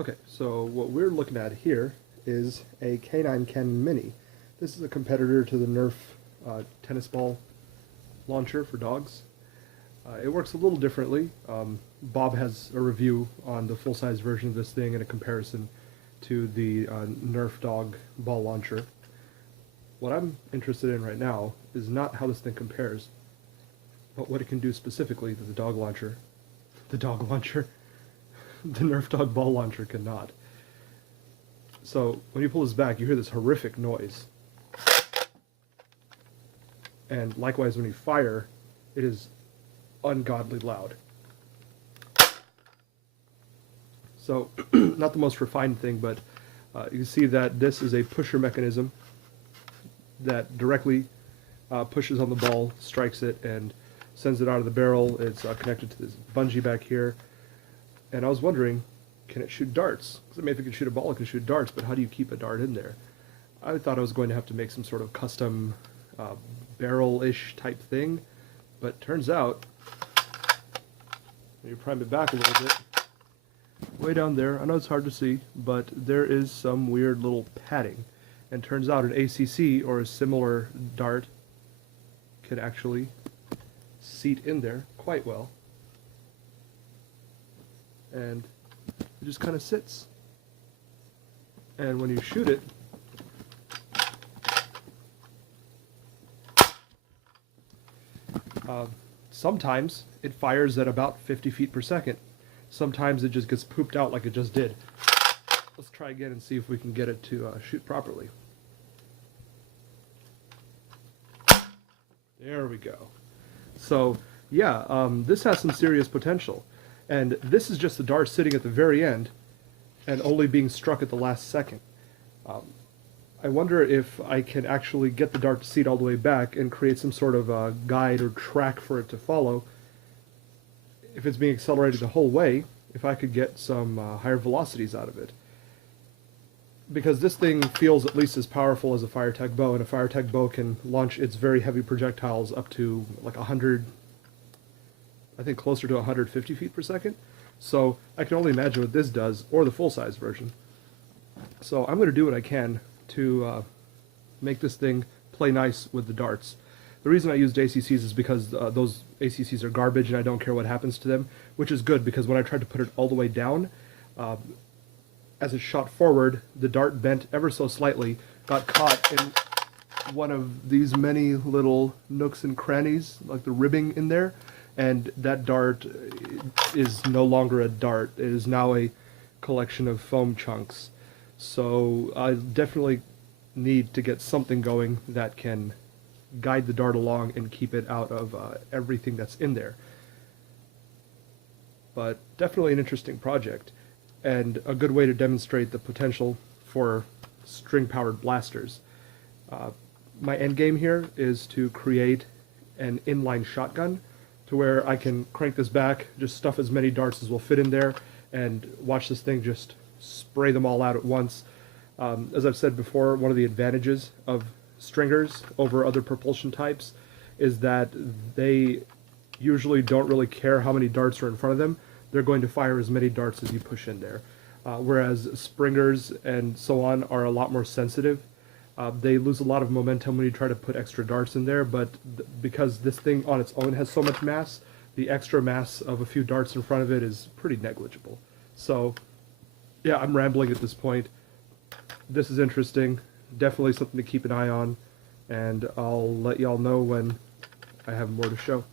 Okay, so what we're looking at here is a K9 Kannon Mini. This is a competitor to the Nerf tennis ball launcher for dogs. It works a little differently. Bob has a review on the full-size version of this thing and a comparison to the Nerf dog ball launcher. What I'm interested in right now is not how this thing compares, but what it can do specifically that the Nerf dog ball launcher cannot. So when you pull this back, you hear this horrific noise. And likewise, when you fire, it is ungodly loud. So, not the most refined thing, but you can see that this is a pusher mechanism that directly pushes on the ball, strikes it, and sends it out of the barrel. It's connected to this bungee back here. And I was wondering, can it shoot darts? Because I mean, if it can shoot a ball, it can shoot darts, but how do you keep a dart in there? I thought I was going to have to make some sort of custom barrel-ish type thing, but turns out, you prime it back a little bit, way down there, I know it's hard to see, but there is some weird little padding, and turns out an ACC or a similar dart can actually seat in there quite well, and it just kind of sits, and when you shoot it, sometimes it fires at about 50 feet per second. Sometimes it just gets pooped out like it just did. Let's try again and see if we can get it to shoot properly. There we go. So yeah, this has some serious potential. And this is just the dart sitting at the very end and only being struck at the last second. I wonder if I can actually get the dart to seat all the way back and create some sort of a guide or track for it to follow. If it's being accelerated the whole way, if I could get some higher velocities out of it. Because this thing feels at least as powerful as a Fire-Tech bow, and a Fire-Tech bow can launch its very heavy projectiles up to like 100, I think closer to 150 feet per second. So I can only imagine what this does, or the full-size version. So I'm going to do what I can to make this thing play nice with the darts. The reason I used ACCs is because those ACCs are garbage and I don't care what happens to them, which is good because when I tried to put it all the way down, as it shot forward, the dart bent ever so slightly, got caught in one of these many little nooks and crannies, like the ribbing in there, and that dart is no longer a dart. It is now a collection of foam chunks. So I definitely need to get something going that can guide the dart along and keep it out of everything that's in there. But definitely an interesting project, and a good way to demonstrate the potential for string-powered blasters. My end game here is to create an inline shotgun to where I can crank this back, just stuff as many darts as will fit in there, and watch this thing just spray them all out at once. As I've said before, one of the advantages of stringers over other propulsion types is that they usually don't really care how many darts are in front of them. They're going to fire as many darts as you push in there. Whereas springers and so on are a lot more sensitive. They lose a lot of momentum when you try to put extra darts in there, but because this thing on its own has so much mass, the extra mass of a few darts in front of it is pretty negligible. So yeah, I'm rambling at this point. This is interesting. Definitely something to keep an eye on, and I'll let y'all know when I have more to show.